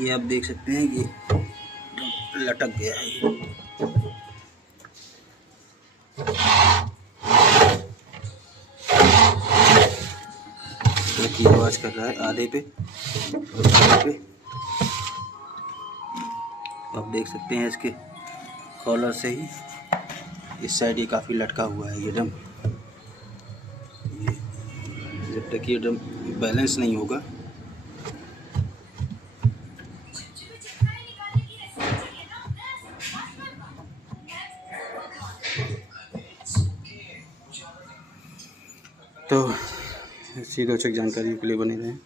ये आप देख सकते हैं ये लटक गया है ये। देखिए आवाज़ कर रहा है आधे पे और आधे पे। आप देख सकते हैं इसके कॉलर से ही इस साइड ये काफ़ी लटका हुआ है ये ड्रम। ये जब तक ये ड्रम बैलेंस नहीं होगा तो ऐसी रोचक जानकारियों के लिए बने रहें।